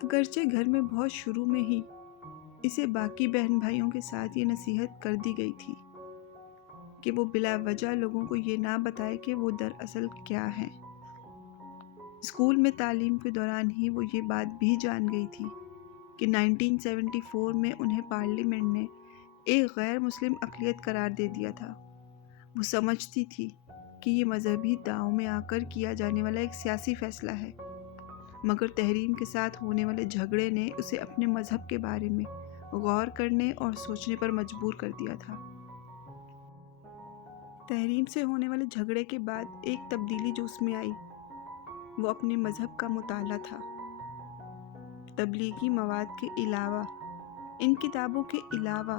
اگرچہ گھر میں بہت شروع میں ہی اسے باقی بہن بھائیوں کے ساتھ یہ نصیحت کر دی گئی تھی کہ وہ بلا وجہ لوگوں کو یہ نہ بتائے کہ وہ دراصل کیا ہیں۔ اسکول میں تعلیم کے دوران ہی وہ یہ بات بھی جان گئی تھی کہ 1974 میں انہیں پارلیمنٹ نے ایک غیر مسلم اقلیت قرار دے دیا تھا۔ وہ سمجھتی تھی کہ یہ مذہبی داؤں میں آ کر کیا جانے والا ایک سیاسی فیصلہ ہے، مگر تحریم کے ساتھ ہونے والے جھگڑے نے اسے اپنے مذہب کے بارے میں غور کرنے اور سوچنے پر مجبور کر دیا تھا۔ تحریم سے ہونے والے جھگڑے کے بعد ایک تبدیلی جو اس میں آئی وہ اپنے مذہب کا مطالعہ تھا۔ تبلیغی مواد کے علاوہ، ان کتابوں کے علاوہ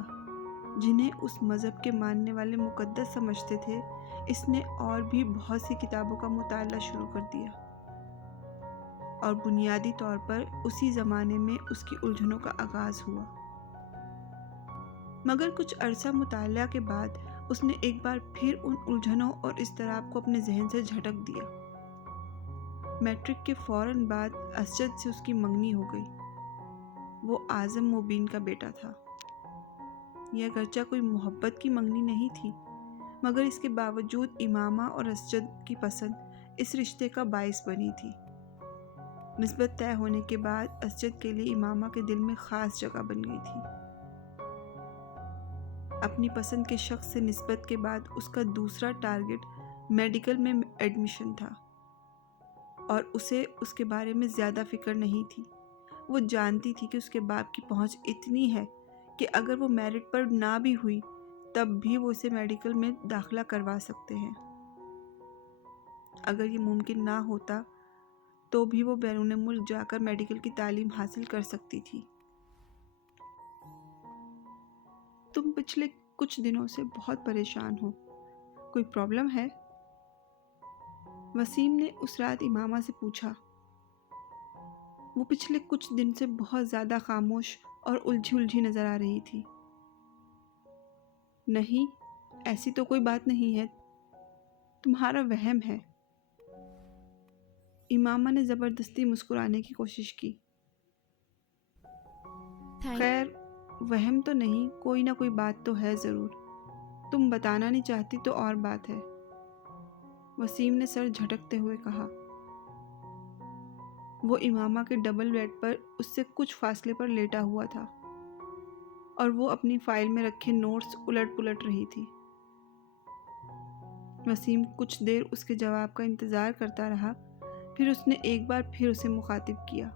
جنہیں اس مذہب کے ماننے والے مقدس سمجھتے تھے، اس نے اور بھی بہت سی کتابوں کا مطالعہ شروع کر دیا، اور بنیادی طور پر اسی زمانے میں اس کی الجھنوں کا آغاز ہوا۔ مگر کچھ عرصہ مطالعہ کے بعد اس نے ایک بار پھر ان الجھنوں اور اضطراب کو اپنے ذہن سے جھٹک دیا۔ میٹرک کے فوراً بعد اسجد سے اس کی منگنی ہو گئی۔ وہ اعظم مبین کا بیٹا تھا۔ یہ اگرچہ کوئی محبت کی منگنی نہیں تھی، مگر اس کے باوجود امامہ اور اسجد کی پسند اس رشتے کا باعث بنی تھی۔ نسبت طے ہونے کے بعد اسجد کے لیے امامہ کے دل میں خاص جگہ بن گئی تھی۔ اپنی پسند کے شخص سے نسبت کے بعد اس کا دوسرا ٹارگٹ میڈیکل میں ایڈمیشن تھا، اور اسے اس کے بارے میں زیادہ فکر نہیں تھی۔ وہ جانتی تھی کہ اس کے باپ کی پہنچ اتنی ہے کہ اگر وہ میرٹ پر نہ بھی ہوئی تب بھی وہ اسے میڈیکل میں داخلہ کروا سکتے ہیں۔ اگر یہ ممکن نہ ہوتا تو بھی وہ بیرون ملک جا کر میڈیکل کی تعلیم حاصل کر سکتی تھی۔ تم پچھلے کچھ دنوں سے بہت پریشان ہو، کوئی پرابلم ہے؟ وسیم نے اس رات امامہ سے پوچھا۔ وہ پچھلے کچھ دن سے بہت زیادہ خاموش اور الجھی نظر آ رہی تھی۔ نہیں، ایسی تو کوئی بات نہیں ہے، تمہارا وہم ہے۔ امامہ نے زبردستی مسکرانے کی کوشش کی۔ خیر، وہم تو نہیں، کوئی نہ کوئی بات تو ہے ضرور، تم بتانا نہیں چاہتی تو اور بات ہے، وسیم نے سر جھٹکتے ہوئے کہا۔ وہ امامہ کے ڈبل بیڈ پر اس سے کچھ فاصلے پر لیٹا ہوا تھا، اور وہ اپنی فائل میں رکھے نوٹس الٹ پلٹ رہی تھی۔ وسیم کچھ دیر اس کے جواب کا انتظار کرتا رہا، پھر اس نے ایک بار پھر اسے مخاطب کیا۔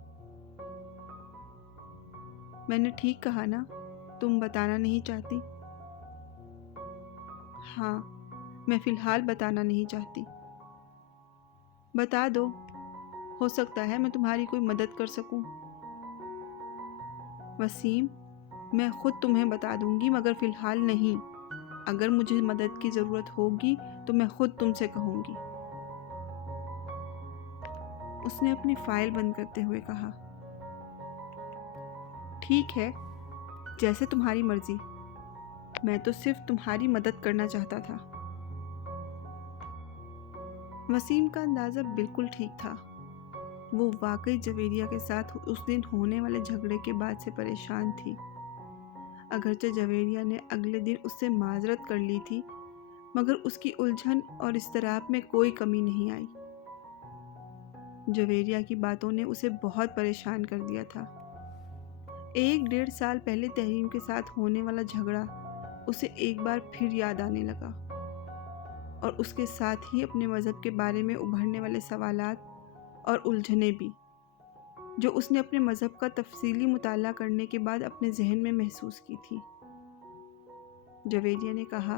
میں نے ٹھیک کہا نا، تم بتانا نہیں چاہتی؟ ہاں، میں فی الحال بتانا نہیں چاہتی۔ بتا دو، ہو سکتا ہے میں تمہاری کوئی مدد کر سکوں۔ وسیم، میں خود تمہیں بتا دوں گی، مگر فی الحال نہیں۔ اگر مجھے مدد کی ضرورت ہوگی تو میں خود تم سے کہوں گی۔ اس نے اپنی فائل بند کرتے ہوئے کہا۔ ٹھیک ہے، جیسے تمہاری مرضی، میں تو صرف تمہاری مدد کرنا چاہتا تھا۔ وسیم کا اندازہ بالکل ٹھیک تھا۔ وہ واقعی جویریہ کے ساتھ اس دن ہونے والے جھگڑے کے بعد سے پریشان تھی۔ اگرچہ جویریہ نے اگلے دن اس سے معذرت کر لی تھی، مگر اس کی الجھن اور اضطراب میں کوئی کمی نہیں آئی۔ جویریہ کی باتوں نے اسے بہت پریشان کر دیا تھا۔ 1-1.5 سال پہلے تحریم کے ساتھ ہونے والا جھگڑا اسے ایک بار پھر یاد آنے لگا، اور اس کے ساتھ ہی اپنے مذہب کے بارے میں ابھرنے والے سوالات اور الجھنیں بھی، جو اس نے اپنے مذہب کا تفصیلی مطالعہ کرنے کے بعد اپنے ذہن میں محسوس کی تھی۔ جویریہ نے کہا،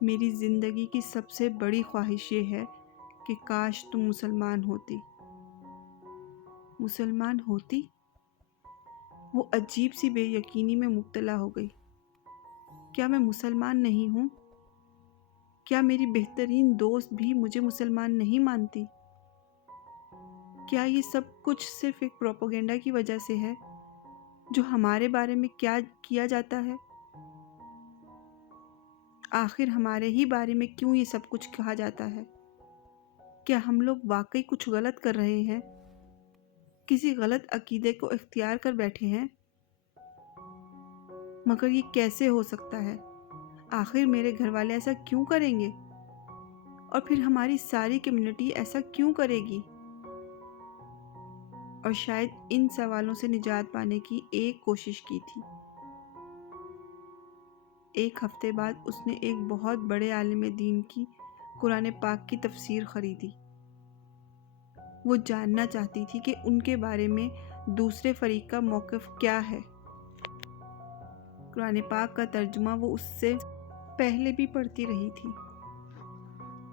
میری زندگی کی سب سے بڑی خواہش یہ ہے کہ کاش تم مسلمان ہوتی۔ مسلمان ہوتی؟ وہ عجیب سی بے یقینی میں مبتلا ہو گئی۔ کیا میں مسلمان نہیں ہوں؟ کیا میری بہترین دوست بھی مجھے مسلمان نہیں مانتی؟ کیا یہ سب کچھ صرف ایک پروپیگنڈا کی وجہ سے ہے جو ہمارے بارے میں کیا جاتا ہے؟ آخر ہمارے ہی بارے میں کیوں یہ سب کچھ کہا جاتا ہے؟ کیا ہم لوگ واقعی کچھ غلط کر رہے ہیں؟ کسی غلط عقیدے کو اختیار کر بیٹھے ہیں؟ مگر یہ کیسے ہو سکتا ہے؟ آخر میرے گھر والے ایسا کیوں کریں گے؟ اور پھر ہماری ساری کمیونٹی ایسا کیوں کرے گی؟ اور شاید ان سوالوں سے نجات پانے کی ایک کوشش کی تھی۔ ایک ہفتے بعد اس نے ایک بہت بڑے عالم دین کی قرآن پاک کی تفسیر خریدی۔ وہ جاننا چاہتی تھی کہ ان کے بارے میں دوسرے فریق کا موقف کیا ہے۔ قرآن پاک کا ترجمہ وہ اس سے پہلے بھی پڑھتی رہی تھی،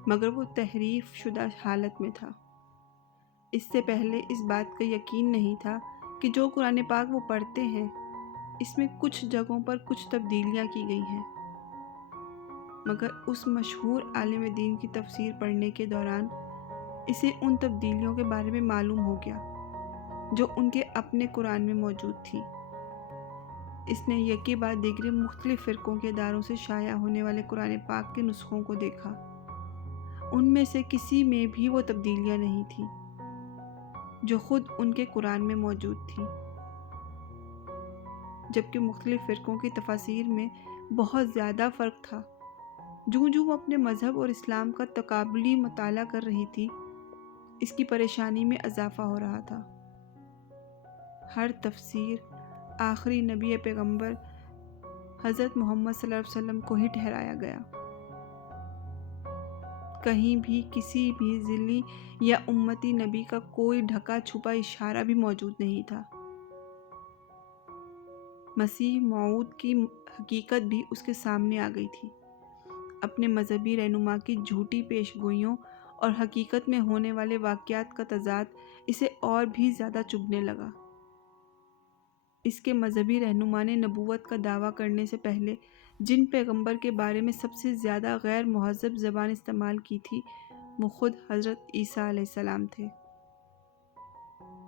مگر وہ تحریف شدہ حالت میں تھا۔ اس سے پہلے اس بات کا یقین نہیں تھا کہ جو قرآن پاک وہ پڑھتے ہیں اس میں کچھ جگہوں پر کچھ تبدیلیاں کی گئی ہیں، مگر اس مشہور عالم دین کی تفسیر پڑھنے کے دوران اسے ان تبدیلیوں کے بارے میں معلوم ہو گیا جو ان کے اپنے قرآن میں موجود تھی۔ اس نے یکے بعد دیگرے مختلف فرقوں کے اداروں سے شائع ہونے والے قرآن پاک کے نسخوں کو دیکھا۔ ان میں سے کسی میں بھی وہ تبدیلیاں نہیں تھیں جو خود ان کے قرآن میں موجود تھی، جبکہ مختلف فرقوں کی تفاسیر میں بہت زیادہ فرق تھا۔ جو وہ اپنے مذہب اور اسلام کا تقابلی مطالعہ کر رہی تھی، اس کی پریشانی میں اضافہ ہو رہا تھا۔ ہر تفسیر آخری نبی پیغمبر حضرت محمد صلی اللہ علیہ وسلم کو ہی ٹھہرایا گیا۔ کہیں بھی کسی بھی ذیلی یا امتی نبی کا کوئی ڈھکا چھپا اشارہ بھی موجود نہیں تھا۔ مسیح موعود کی حقیقت بھی اس کے سامنے آ گئی تھی۔ اپنے مذہبی رہنما کی جھوٹی پیش گوئیوں اور حقیقت میں ہونے والے واقعات کا تضاد اسے اور بھی زیادہ چبھنے لگا۔ اس کے مذہبی رہنما نے نبوت کا دعویٰ کرنے سے پہلے جن پیغمبر کے بارے میں سب سے زیادہ غیر مہذب زبان استعمال کی تھی وہ خود حضرت عیسیٰ علیہ السلام تھے،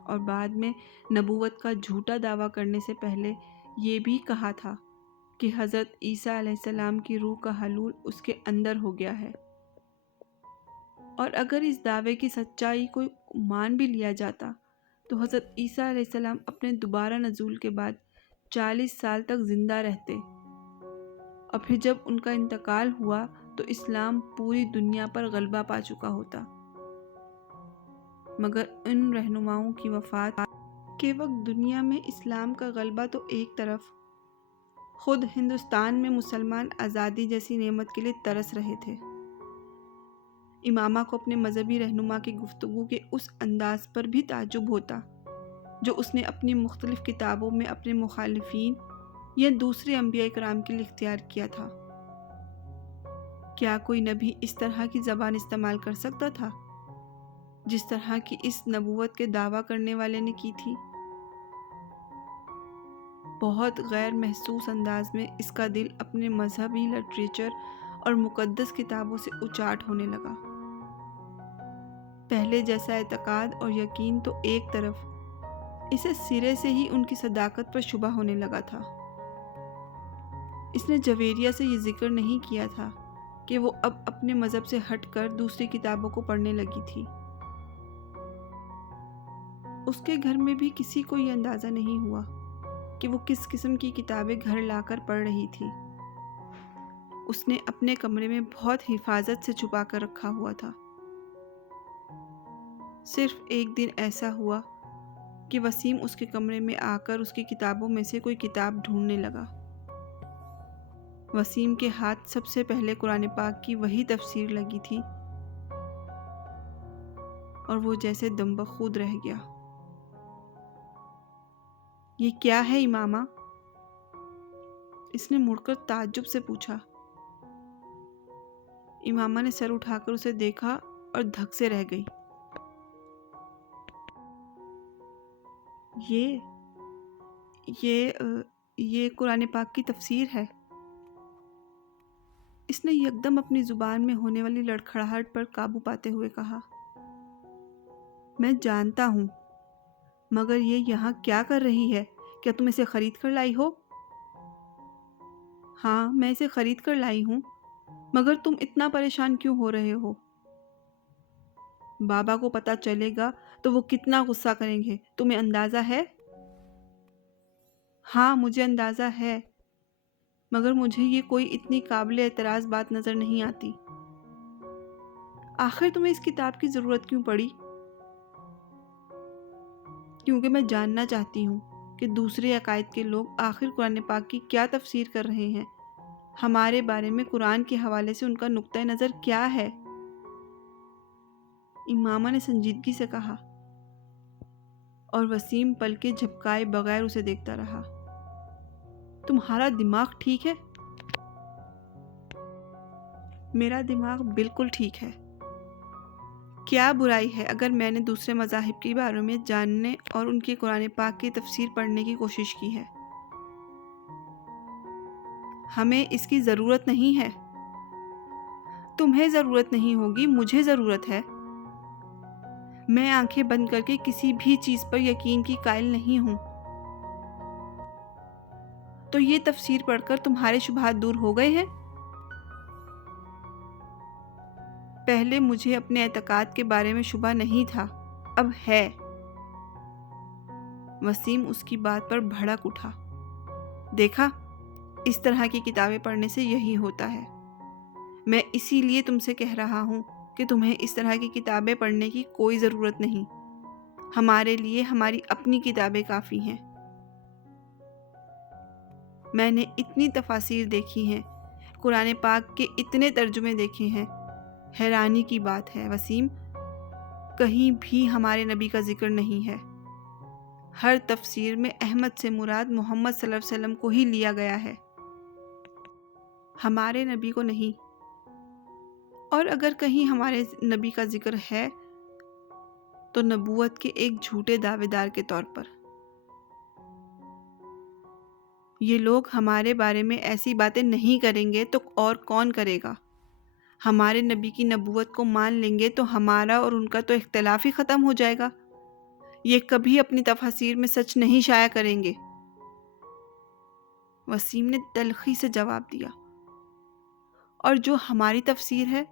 اور بعد میں نبوت کا جھوٹا دعویٰ کرنے سے پہلے یہ بھی کہا تھا کہ حضرت عیسیٰ علیہ السلام کی روح کا حلول اس کے اندر ہو گیا ہے۔ اور اگر اس دعوے کی سچائی کو مان بھی لیا جاتا تو حضرت عیسیٰ علیہ السلام اپنے دوبارہ نزول کے بعد 40 سال تک زندہ رہتے، اور پھر جب ان کا انتقال ہوا تو اسلام پوری دنیا پر غلبہ پا چکا ہوتا۔ مگر ان رہنماؤں کی وفات کے وقت دنیا میں اسلام کا غلبہ تو ایک طرف، خود ہندوستان میں مسلمان آزادی جیسی نعمت کے لیے ترس رہے تھے۔ امامہ کو اپنے مذہبی رہنما کی گفتگو کے اس انداز پر بھی تعجب ہوتا جو اس نے اپنی مختلف کتابوں میں اپنے مخالفین یا دوسرے انبیاء کرام کے لیے اختیار کیا تھا۔ کیا کوئی نبی اس طرح کی زبان استعمال کر سکتا تھا جس طرح کی اس نبوت کے دعویٰ کرنے والے نے کی تھی؟ بہت غیر محسوس انداز میں اس کا دل اپنے مذہبی لٹریچر اور مقدس کتابوں سے اچاٹ ہونے لگا۔ پہلے جیسا اعتقاد اور یقین تو ایک طرف، اسے سرے سے ہی ان کی صداقت پر شبہ ہونے لگا تھا۔ اس نے جویریہ سے یہ ذکر نہیں کیا تھا کہ وہ اب اپنے مذہب سے ہٹ کر دوسری کتابوں کو پڑھنے لگی تھی۔ اس کے گھر میں بھی کسی کو یہ اندازہ نہیں ہوا کہ وہ کس قسم کی کتابیں گھر لا کر پڑھ رہی تھی۔ اس نے اپنے کمرے میں بہت حفاظت سے چھپا کر رکھا ہوا تھا۔ صرف ایک دن ایسا ہوا کہ وسیم اس کے کمرے میں آ کر اس کی کتابوں میں سے کوئی کتاب ڈھونڈنے لگا۔ وسیم کے ہاتھ سب سے پہلے قرآن پاک کی وہی تفسیر لگی تھی، اور وہ جیسے دم بخود رہ گیا۔ یہ کیا ہے امامہ؟ اس نے مڑ کر تعجب سے پوچھا۔ امامہ نے سر اٹھا کر اسے دیکھا اور دھک سے رہ گئی۔ یہ قرآن پاک کی تفسیر ہے۔ اس نے یکدم اپنی زبان میں ہونے والی لڑکھڑاہٹ پر قابو پاتے ہوئے کہا، میں جانتا ہوں، مگر یہ یہاں کیا کر رہی ہے؟ کیا تم اسے خرید کر لائی ہو؟ ہاں، میں اسے خرید کر لائی ہوں، مگر تم اتنا پریشان کیوں ہو رہے ہو؟ بابا کو پتہ چلے گا تو وہ کتنا غصہ کریں گے، تمہیں اندازہ ہے؟ ہاں مجھے اندازہ ہے، مگر مجھے یہ کوئی اتنی قابل اعتراض بات نظر نہیں آتی۔ آخر تمہیں اس کتاب کی ضرورت کیوں پڑی؟ کیونکہ میں جاننا چاہتی ہوں کہ دوسرے عقائد کے لوگ آخر قرآن پاک کی کیا تفسیر کر رہے ہیں، ہمارے بارے میں قرآن کے حوالے سے ان کا نقطہ نظر کیا ہے۔ امامہ نے سنجیدگی سے کہا، اور وسیم پلکیں جھپکائے بغیر اسے دیکھتا رہا۔ تمہارا دماغ ٹھیک ہے؟ میرا دماغ بالکل ٹھیک ہے۔ کیا برائی ہے اگر میں نے دوسرے مذاہب کے بارے میں جاننے اور ان کے قرآن پاک کی تفسیر پڑھنے کی کوشش کی ہے؟ ہمیں اس کی ضرورت نہیں ہے۔ تمہیں ضرورت نہیں ہوگی، مجھے ضرورت ہے۔ میں آنکھیں بند کر کے کسی بھی چیز پر یقین کی قائل نہیں ہوں۔ تو یہ تفسیر پڑھ کر تمہارے شبہات دور ہو گئے ہیں؟ پہلے مجھے اپنے اعتقاد کے بارے میں شبہ نہیں تھا، اب ہے۔ وسیم اس کی بات پر بھڑک اٹھا۔ دیکھا، اس طرح کی کتابیں پڑھنے سے یہی ہوتا ہے۔ میں اسی لیے تم سے کہہ رہا ہوں کہ تمہیں اس طرح کی کتابیں پڑھنے کی کوئی ضرورت نہیں۔ ہمارے لیے ہماری اپنی کتابیں کافی ہیں۔ میں نے اتنی تفاسیر دیکھی ہیں، قرآن پاک کے اتنے ترجمے دیکھے ہیں۔ حیرانی کی بات ہے وسیم، کہیں بھی ہمارے نبی کا ذکر نہیں ہے۔ ہر تفسیر میں احمد سے مراد محمد صلی اللہ علیہ وسلم کو ہی لیا گیا ہے، ہمارے نبی کو نہیں۔ اور اگر کہیں ہمارے نبی کا ذکر ہے تو نبوت کے ایک جھوٹے دعوے دار کے طور پر۔ یہ لوگ ہمارے بارے میں ایسی باتیں نہیں کریں گے تو اور کون کرے گا؟ ہمارے نبی کی نبوت کو مان لیں گے تو ہمارا اور ان کا تو اختلاف ہی ختم ہو جائے گا۔ یہ کبھی اپنی تفاسیر میں سچ نہیں شائع کریں گے۔ وسیم نے تلخی سے جواب دیا، اور جو ہماری تفسیر ہے،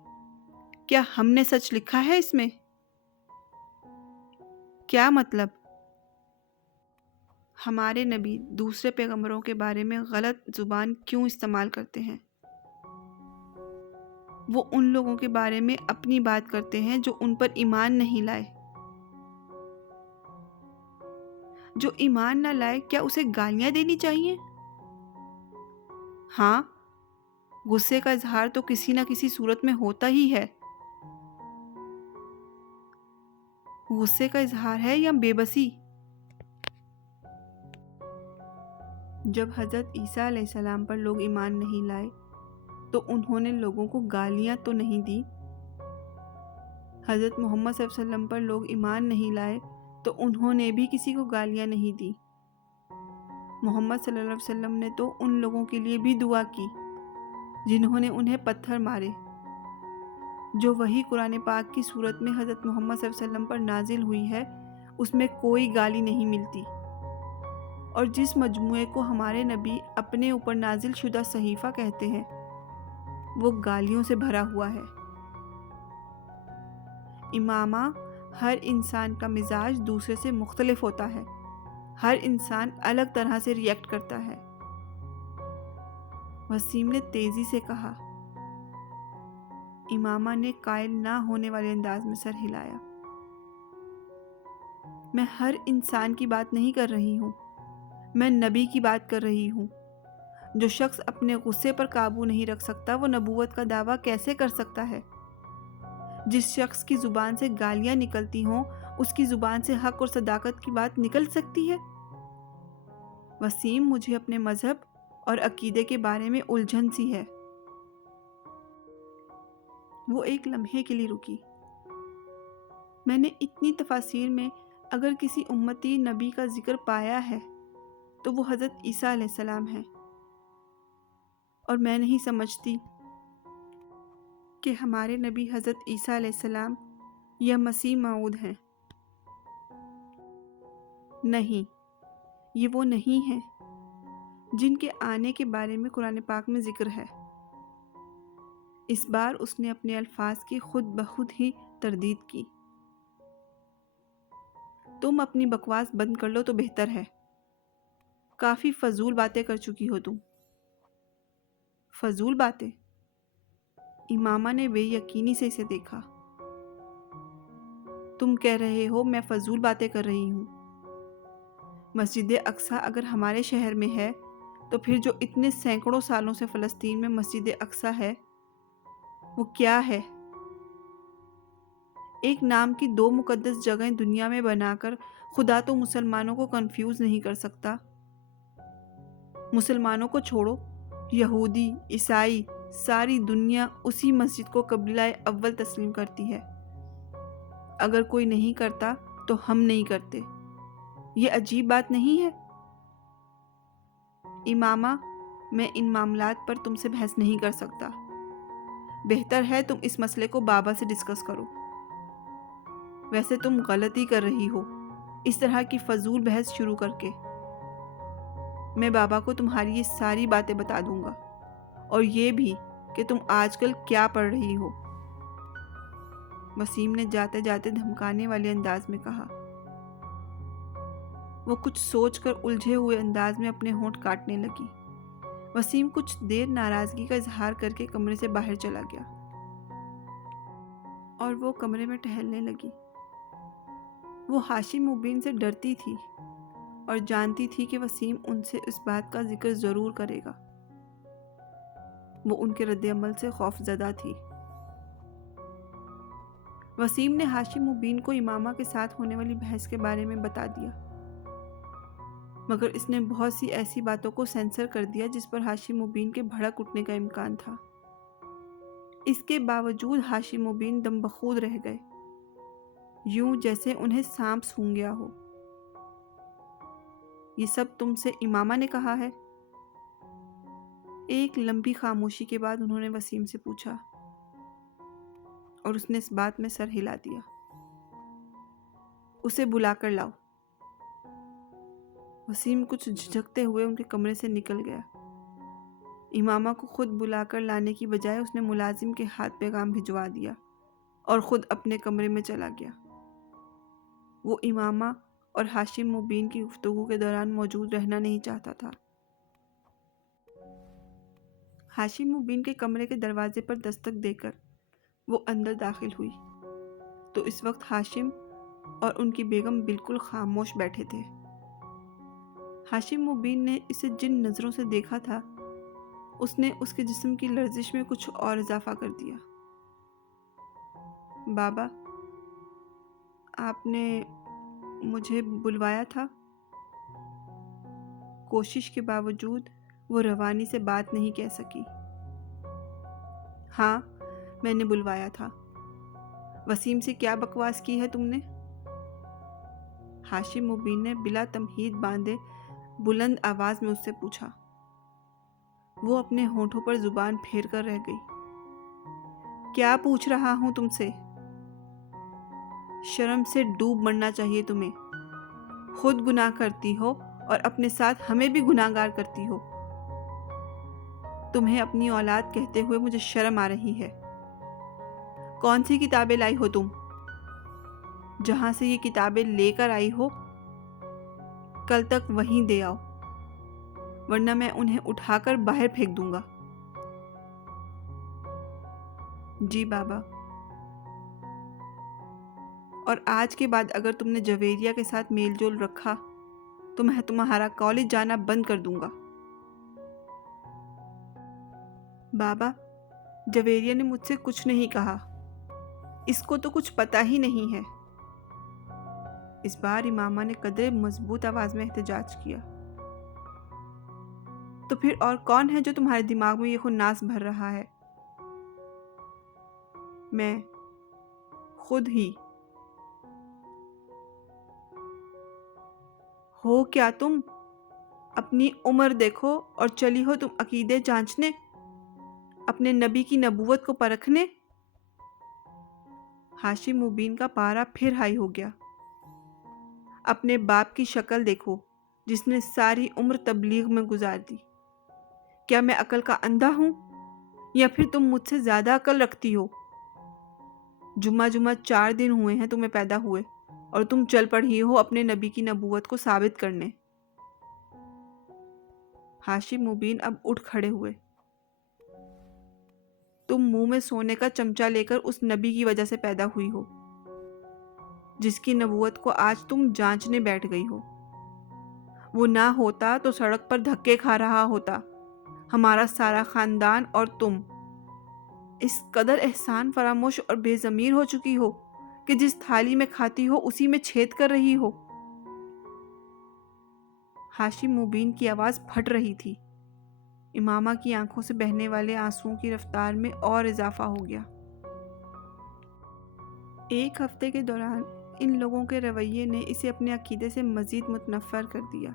کیا ہم نے سچ لکھا ہے اس میں؟ کیا مطلب؟ ہمارے نبی دوسرے پیغمبروں کے بارے میں غلط زبان کیوں استعمال کرتے ہیں؟ وہ ان لوگوں کے بارے میں اپنی بات کرتے ہیں جو ان پر ایمان نہیں لائے۔ جو ایمان نہ لائے، کیا اسے گالیاں دینی چاہیے؟ ہاں، غصے کا اظہار تو کسی نہ کسی صورت میں ہوتا ہی ہے۔ غصے کا اظہار ہے یا بے بسی؟ جب حضرت عیسیٰ علیہ السلام پر لوگ ایمان نہیں لائے تو انہوں نے لوگوں کو گالیاں تو نہیں دی۔ حضرت محمد صلی اللہ علیہ وسلم پر لوگ ایمان نہیں لائے تو انہوں نے بھی کسی کو گالیاں نہیں دی۔ محمد صلی اللہ علیہ وسلم نے تو ان لوگوں کے لیے بھی دعا کی جنہوں نے انہیں پتھر مارے۔ جو وہی قرآن پاک کی صورت میں حضرت محمد صلی اللہ علیہ وسلم پر نازل ہوئی ہے، اس میں کوئی گالی نہیں ملتی، اور جس مجموعے کو ہمارے نبی اپنے اوپر نازل شدہ صحیفہ کہتے ہیں، وہ گالیوں سے بھرا ہوا ہے۔ امامہ، ہر انسان کا مزاج دوسرے سے مختلف ہوتا ہے، ہر انسان الگ طرح سے ریئیکٹ کرتا ہے۔ وسیم نے تیزی سے کہا۔ امامہ نے قائل نہ ہونے والے انداز میں سر ہلایا۔ میں ہر انسان کی بات نہیں کر رہی ہوں، میں نبی کی بات کر رہی ہوں۔ جو شخص اپنے غصے پر قابو نہیں رکھ سکتا، وہ نبوت کا دعویٰ کیسے کر سکتا ہے؟ جس شخص کی زبان سے گالیاں نکلتی ہوں، اس کی زبان سے حق اور صداقت کی بات نکل سکتی ہے؟ وسیم، مجھے اپنے مذہب اور عقیدے کے بارے میں الجھن سی ہے۔ وہ ایک لمحے کے لیے رکی۔ میں نے اتنی تفاسیر میں اگر کسی امتی نبی کا ذکر پایا ہے تو وہ حضرت عیسیٰ علیہ السلام ہے، اور میں نہیں سمجھتی کہ ہمارے نبی حضرت عیسیٰ علیہ السلام یا مسیح موعود ہیں۔ نہیں، یہ وہ نہیں ہیں جن کے آنے کے بارے میں قرآن پاک میں ذکر ہے۔ اس بار اس نے اپنے الفاظ کی خود بخود ہی تردید کی۔ تم اپنی بکواس بند کر لو تو بہتر ہے۔ کافی فضول باتیں کر چکی ہو تم۔ فضول باتیں؟ امامہ نے بے یقینی سے اسے دیکھا۔ تم کہہ رہے ہو میں فضول باتیں کر رہی ہوں؟ مسجد اقصی اگر ہمارے شہر میں ہے تو پھر جو اتنے سینکڑوں سالوں سے فلسطین میں مسجد اقصی ہے وہ کیا ہے؟ ایک نام کی 2 مقدس جگہیں دنیا میں بنا کر خدا تو مسلمانوں کو کنفیوز نہیں کر سکتا۔ مسلمانوں کو چھوڑو، یہودی، عیسائی، ساری دنیا اسی مسجد کو قبلہ اول تسلیم کرتی ہے۔ اگر کوئی نہیں کرتا تو ہم نہیں کرتے۔ یہ عجیب بات نہیں ہے؟ امامہ، میں ان معاملات پر تم سے بحث نہیں کر سکتا۔ بہتر ہے تم اس مسئلے کو بابا سے ڈسکس کرو۔ ویسے تم غلطی کر رہی ہو اس طرح کی فضول بحث شروع کر کے۔ میں بابا کو تمہاری یہ ساری باتیں بتا دوں گا، اور یہ بھی کہ تم آج کل کیا پڑھ رہی ہو۔ وسیم نے جاتے جاتے دھمکانے والے انداز میں کہا۔ وہ کچھ سوچ کر الجھے ہوئے انداز میں اپنے ہونٹ کاٹنے لگی۔ وسیم کچھ دیر ناراضگی کا اظہار کر کے کمرے سے باہر چلا گیا اور وہ کمرے میں ٹہلنے لگی۔ وہ ہاشم مبین سے ڈرتی تھی اور جانتی تھی کہ وسیم ان سے اس بات کا ذکر ضرور کرے گا۔ وہ ان کے رد عمل سے خوف زدہ تھی۔ وسیم نے ہاشم مبین کو امامہ کے ساتھ ہونے والی بحث کے بارے میں بتا دیا، مگر اس نے بہت سی ایسی باتوں کو سینسر کر دیا جس پر ہاشم مبین کے بھڑک اٹھنے کا امکان تھا۔ اس کے باوجود ہاشم مبین دم بخود رہ گئے، یوں جیسے انہیں سانپ سونگھ گیا ہو۔ یہ سب تم سے امامہ نے کہا ہے؟ ایک لمبی خاموشی کے بعد انہوں نے وسیم سے پوچھا، اور اس نے اس بات میں سر ہلا دیا۔ اسے بلا کر لاؤ۔ وسیم کچھ جھجکتے ہوئے ان کے کمرے سے نکل گیا۔ امامہ کو خود بلا کر لانے کی بجائے اس نے ملازم کے ہاتھ پیغام بھجوا دیا اور خود اپنے کمرے میں چلا گیا۔ وہ امامہ اور ہاشم مبین کی گفتگو کے دوران موجود رہنا نہیں چاہتا تھا۔ ہاشم مبین کے کمرے کے دروازے پر دستک دے کر وہ اندر داخل ہوئی تو اس وقت ہاشم اور ان کی بیگم بالکل خاموش بیٹھے تھے۔ ہاشم مبین نے اسے جن نظروں سے دیکھا تھا اس نے اس کے جسم کی لرزش میں کچھ اور اضافہ کر دیا۔ بابا، آپ نے مجھے بلوایا تھا؟ کوشش کے باوجود وہ روانی سے بات نہیں کہہ سکی۔ ہاں، میں نے بلوایا تھا۔ وسیم سے کیا بکواس کی ہے تم نے؟ ہاشم مبین نے بلا تمہید باندھے بلند آواز میں اس سے پوچھا۔ وہ اپنے ہونٹوں پر زبان پھیر کر رہ گئی۔ کیا پوچھ رہا ہوں تم سے؟ شرم سے ڈوب مرنا چاہیے تمہیں۔ خود گناہ کرتی ہو اور اپنے ساتھ ہمیں بھی گناہگار کرتی ہو۔ تمہیں اپنی اولاد کہتے ہوئے مجھے شرم آ رہی ہے۔ کون سی کتابیں لائی ہو تم؟ جہاں سے یہ کتابیں لے کر آئی ہو کل تک وہیں دے آؤ، ورنہ میں انہیں اٹھا کر باہر پھینک دوں گا۔ جی بابا۔ اور آج کے بعد اگر تم نے جویریہ کے ساتھ میل جول رکھا تو میں تمہارا کالج جانا بند کر دوں گا۔ بابا، جویریہ نے مجھ سے کچھ نہیں کہا، اس کو تو کچھ پتہ ہی نہیں ہے۔ اس بار امامہ نے قدرے مضبوط آواز میں احتجاج کیا۔ تو پھر اور کون ہے جو تمہارے دماغ میں یہ خناس بھر رہا ہے؟ میں خود ہی۔ ہو کیا تم؟ اپنی عمر دیکھو اور چلی ہو تم عقیدے جانچنے، اپنے نبی کی نبوت کو پرکھنے۔ ہاشم مبین کا پارا پھر ہائی ہو گیا۔ اپنے باپ کی شکل دیکھو جس نے ساری عمر تبلیغ میں گزار دی۔ کیا میں عقل کا اندھا ہوں یا پھر تم مجھ سے زیادہ عقل رکھتی ہو؟ جمعہ 4 دن ہوئے ہیں تمہیں پیدا ہوئے، اور تم چل پڑی ہو اپنے نبی کی نبوت کو ثابت کرنے۔ ہاشم مبین اب اٹھ کھڑے ہوئے۔ تم منہ میں سونے کا چمچہ لے کر اس نبی کی وجہ سے پیدا ہوئی ہو جس کی نبوت کو آج تم جانچنے بیٹھ گئی ہو۔ وہ نہ ہوتا تو سڑک پر دھکے کھا رہا ہوتا ہمارا سارا خاندان، اور تم اس قدر احسان فراموش اور بے ضمیر ہو چکی ہو کہ جس تھالی میں کھاتی ہو اسی میں چھید کر رہی ہو۔ ہاشم مبین کی آواز پھٹ رہی تھی۔ امامہ کی آنکھوں سے بہنے والے آنسوؤں کی رفتار میں اور اضافہ ہو گیا۔ ایک ہفتے کے دوران ان لوگوں کے رویے نے اسے اپنے عقیدے سے مزید متنفر کر دیا۔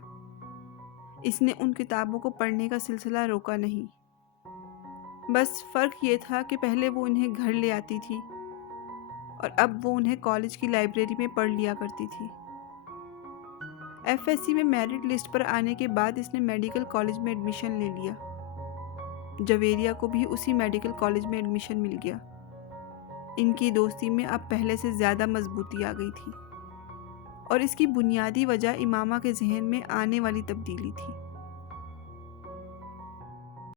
اس نے ان کتابوں کو پڑھنے کا سلسلہ روکا نہیں، بس فرق یہ تھا کہ پہلے وہ انہیں گھر لے آتی تھی اور اب وہ انہیں کالج کی لائبریری میں پڑھ لیا کرتی تھی۔ FSC میں میرٹ لسٹ پر آنے کے بعد اس نے میڈیکل کالج میں ایڈمیشن لے لیا۔ جویریہ کو بھی اسی میڈیکل کالج میں ایڈمیشن مل گیا۔ ان کی دوستی میں اب پہلے سے زیادہ مضبوطی آ گئی تھی، اور اس کی بنیادی وجہ امامہ کے ذہن میں آنے والی تبدیلی تھی۔